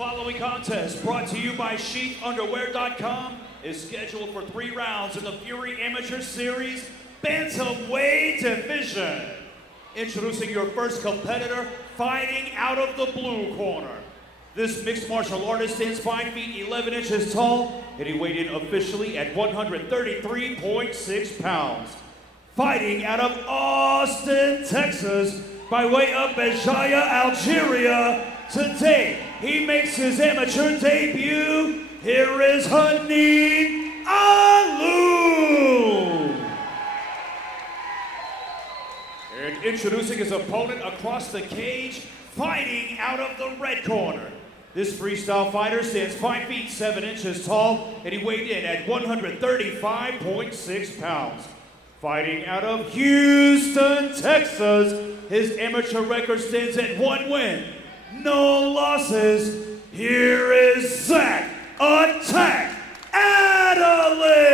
following contest, brought to you by SheathUnderwear.com, is scheduled for 3 rounds in the Fury Amateur Series Bantamweight Division. Introducing your first competitor, fighting out of the blue corner. This mixed martial artist stands 5 feet 11 inches tall, and he weighed in officially at 133.6 pounds. Fighting out of Austin, Texas, by way of Béjaïa, Algeria, today he makes his amateur debut. Here is Hanine Alloun. And introducing his opponent across the cage, fighting out of the red corner. This freestyle fighter stands 5 feet 7 inches tall, and he weighed in at 135.6 pounds. Fighting out of Houston, Texas, his amateur record stands at 1 win, no losses. Here is Zach Attack Atalig.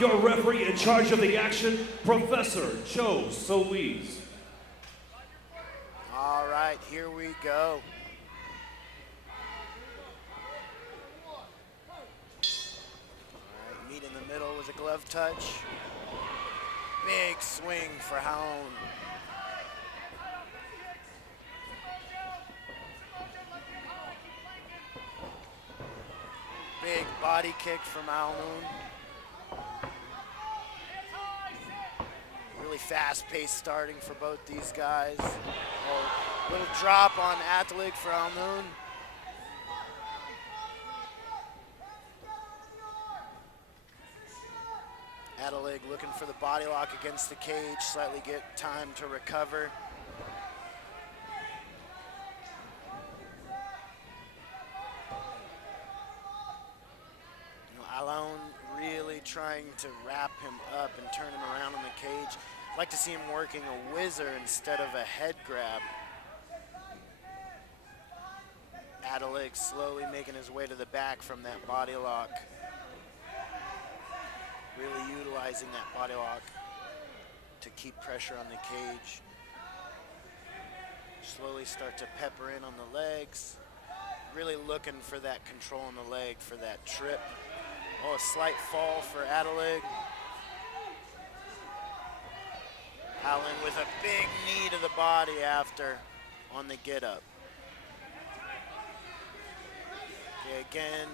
Your referee in charge of the action, Professor Joe Solis. All right, here we go. Meet in the middle with a glove touch. Big swing for Alloun. Big body kick from Alloun. Really fast-paced starting for both these guys. Oh, little drop on Atalig for Alloun. Atalig looking for the body lock against the cage, slightly get time to recover. Alloun really trying to wrap him up and turn him around in the cage. I'd like to see him working a whizzer instead of a head grab. Atalig slowly making his way to the back from that body lock. Really utilizing that body lock to keep pressure on the cage. Slowly start to pepper in on the legs. Really looking for that control on the leg for that trip. Oh, a slight fall for Atalig. Alloun with a big knee to the body after on the get up. Okay, again,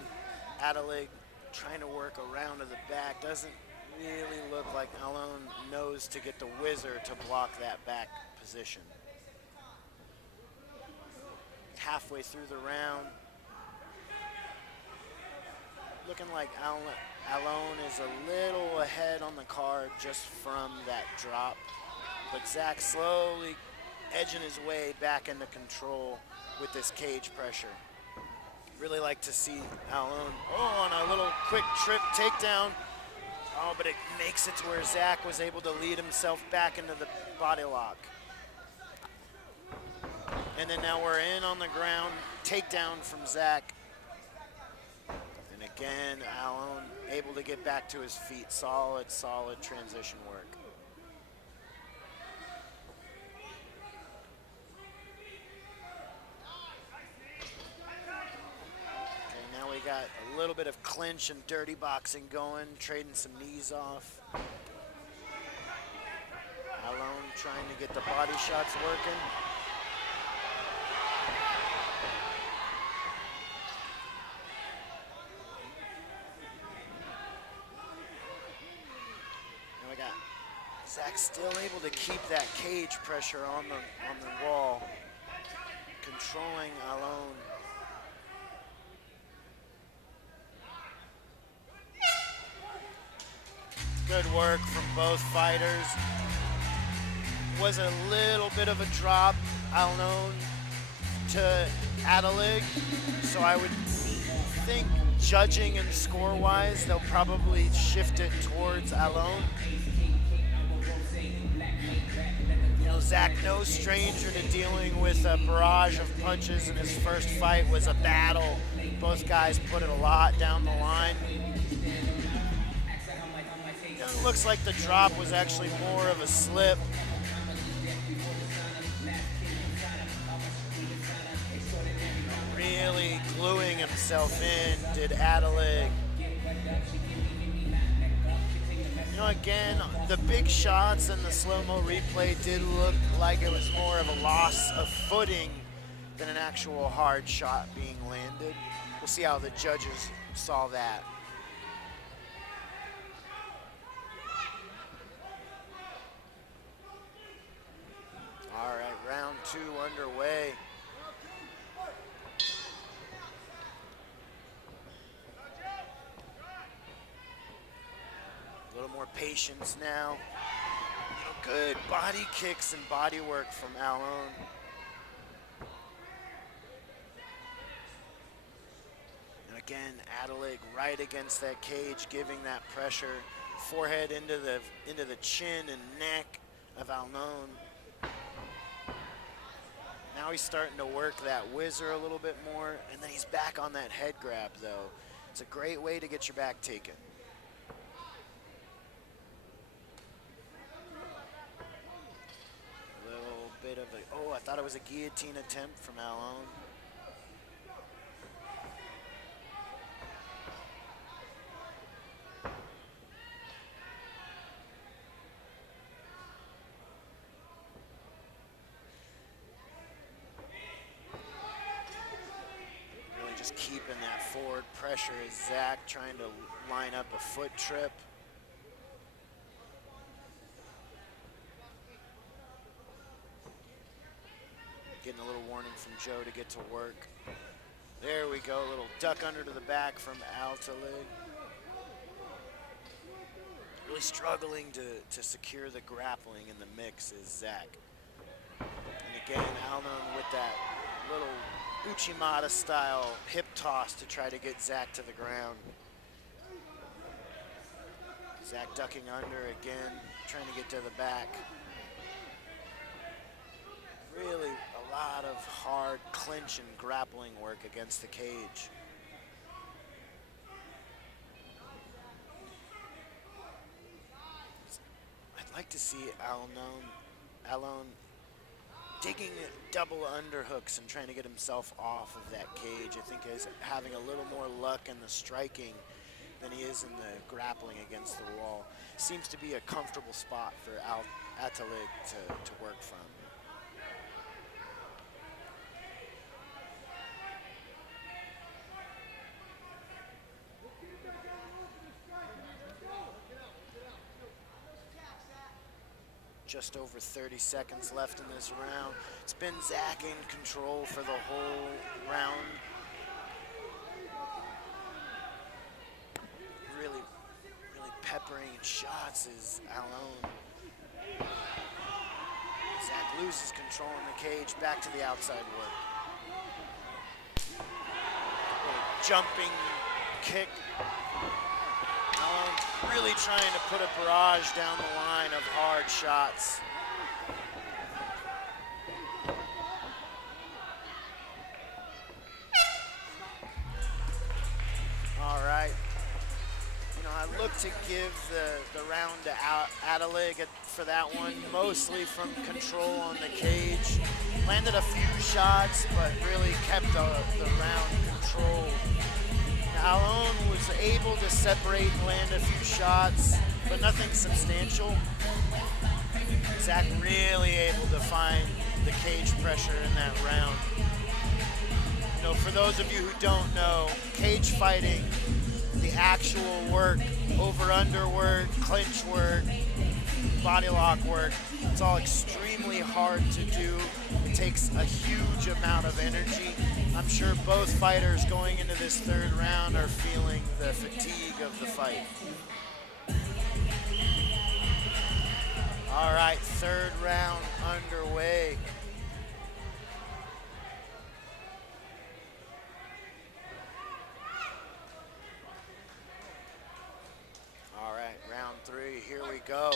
Atalig trying to work around to the back. Doesn't really look like Alloun knows to get the whizzer to block that back position. Halfway through the round, looking like Alloun is a little ahead on the card just from that drop. But Zach slowly edging his way back into control with this cage pressure. Really like to see Alloun, on a little quick trip takedown. Oh, but it makes it to where Zach was able to lead himself back into the body lock. And then now we're in on the ground, takedown from Zach. And again, Alloun able to get back to his feet. Solid transition work. We got a little bit of clinch and dirty boxing going, trading some knees off. Alloun trying to get the body shots working. And we got Zach still able to keep that cage pressure on the wall, controlling Alloun. Good work from both fighters. Was a little bit of a drop, Alloun to Atalig, so I would think judging and score-wise, they'll probably shift it towards Alloun. You know, Zach, no stranger to dealing with a barrage of punches, and his first fight was a battle. Both guys put it a lot down the line. It looks like the drop was actually more of a slip. himself in, did Atalig. You know, again, the big shots and the slow-mo replay did look like it was more of a loss of footing than an actual hard shot being landed. We'll see how the judges saw that. All right, round 2 underway. A little more patience now. Good body kicks and body work from Alloun. And again, Atalig right against that cage, giving that pressure. Forehead into the chin and neck of Alloun. Now he's starting to work that whizzer a little bit more, and then he's back on that head grab, though. It's a great way to get your back taken. A little bit of a, oh, I thought it was a guillotine attempt from Alloun. Just keeping that forward pressure as Zach trying to line up a foot trip. Getting a little warning from Joe to get to work. There we go, a little duck under to the back from Atalig. Really struggling to secure the grappling in the mix is Zach. And again, Alloun with that little Uchimata style hip toss to try to get Zach to the ground. Zach ducking under again, trying to get to the back. Really a lot of hard clinch and grappling work against the cage. I'd like to see Alloun digging double underhooks and trying to get himself off of that cage. I think he's having a little more luck in the striking than he is in the grappling against the wall. Seems to be a comfortable spot for Atalig to work from. Just over 30 seconds left in this round. It's been Zach in control for the whole round. Really peppering shots is Alloun. Zach loses control in the cage, back to the outside work. Jumping kick. Alloun really trying to put a barrage down the line of hard shots. All right. You know, I look to give the round to Atalig for that one, mostly from control on the cage. Landed a few shots, but really kept the round controlled. Alloun was able to separate and land a few shots, but nothing substantial. Zach really able to find the cage pressure in that round. You know, for those of you who don't know, cage fighting, the actual work, over-under work, clinch work, body lock work, it's all extremely hard to do. It takes a huge amount of energy. I'm sure both fighters going into this third round are feeling the fatigue of the fight. All right, third round underway. All right, round 3, here we go.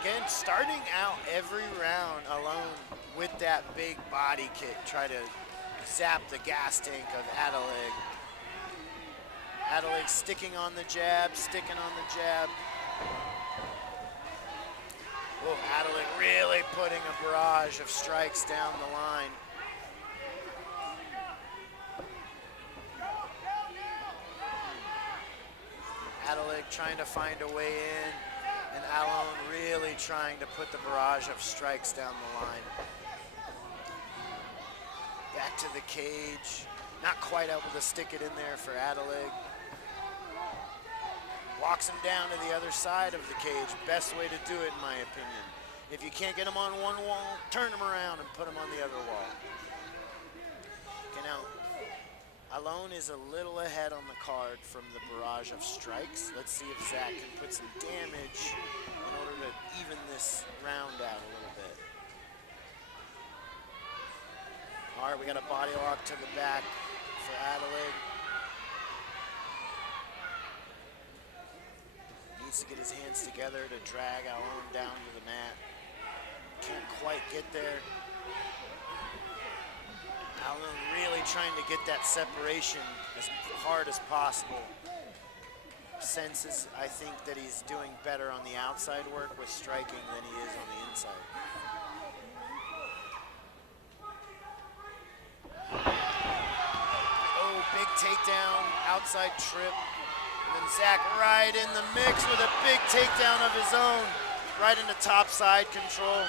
Again, starting out every round Alloun with that big body kick, try to zap the gas tank of Atalig. Atalig sticking on the jab, sticking on the jab. Oh, Atalig really putting a barrage of strikes down the line. Atalig trying to find a way in, and Alloun really trying to put the barrage of strikes down the line. Back to the cage. Not quite able to stick it in there for Atalig. Walks him down to the other side of the cage. Best way to do it, in my opinion. If you can't get him on one wall, turn him around and put him on the other wall. Okay, now, Alloun is a little ahead on the card from the barrage of strikes. Let's see if Zach can put some damage in order to even this round out a little bit. All right, we got a body lock to the back for Atalig. Needs to get his hands together to drag Alloun down to the mat. Can't quite get there. Alloun really trying to get that separation as hard as possible. Senses, I think, that he's doing better on the outside work with striking than he is on the inside. Oh, big takedown, outside trip. And then Zach right in the mix with a big takedown of his own, right into top side control.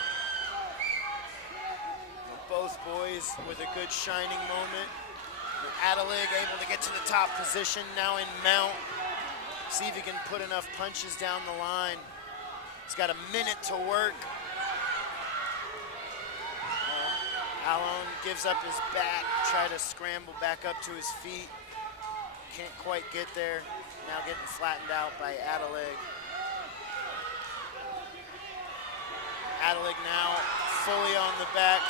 Both boys with a good shining moment. Atalig able to get to the top position, now in mount. See if he can put enough punches down the line. He's got a minute to work. Alloun gives up his back, try to scramble back up to his feet. Can't quite get there. Now getting flattened out by Atalig. Atalig now fully on the back.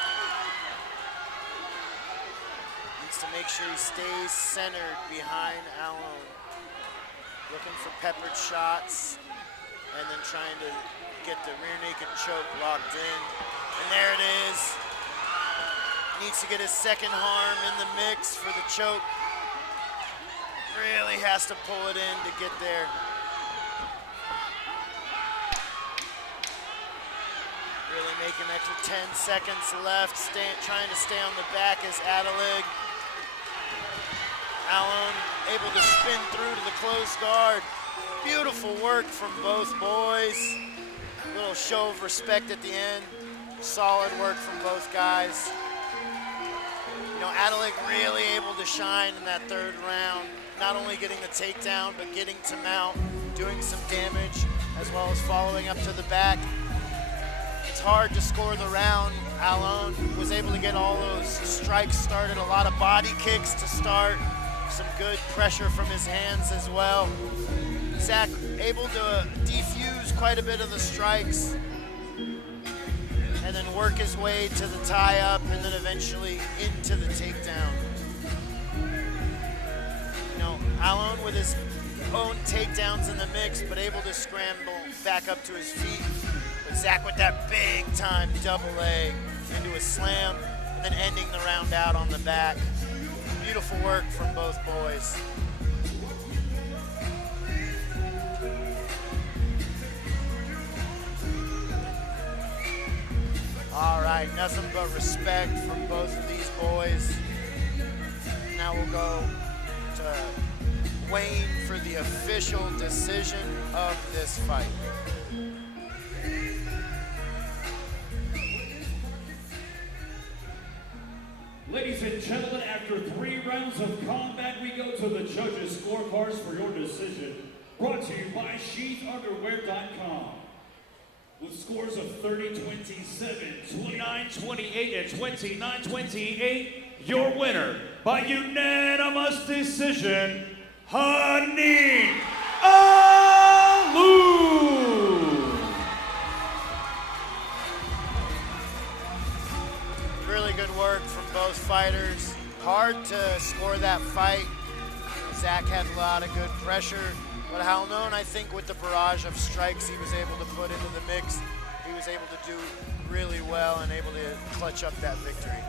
To make sure he stays centered behind Alloun. Looking for peppered shots and then trying to get the rear naked choke locked in. And there it is. Needs to get his second arm in the mix for the choke. Really has to pull it in to get there. Really making an extra 10 seconds left. Trying to stay on the back as Atalig. Alloun able to spin through to the closed guard. Beautiful work from both boys. A little show of respect at the end. Solid work from both guys. You know, Atalig really able to shine in that third round. Not only getting the takedown, but getting to mount, doing some damage, as well as following up to the back. It's hard to score the round. Alloun was able to get all those strikes started, a lot of body kicks to start. Some good pressure from his hands as well. Zach able to defuse quite a bit of the strikes and then work his way to the tie-up and then eventually into the takedown. You know, Alloun with his own takedowns in the mix, but able to scramble back up to his feet. But Zach with that big-time double leg into a slam and then ending the round out on the back. Beautiful work from both boys. All right, nothing but respect from both of these boys. Now we'll go to Wayne for the official decision of this fight. Ladies and gentlemen, after 3 rounds of combat, we go to the judges' scorecards for your decision. Brought to you by SheathUnderwear.com. With scores of 30-27, 29-28, and 29-28, your winner by unanimous decision, Hanine Alloun. Really good work from both fighters. Hard to score that fight. Zach had a lot of good pressure, but Alloun, I think with the barrage of strikes he was able to put into the mix, he was able to do really well and able to clutch up that victory.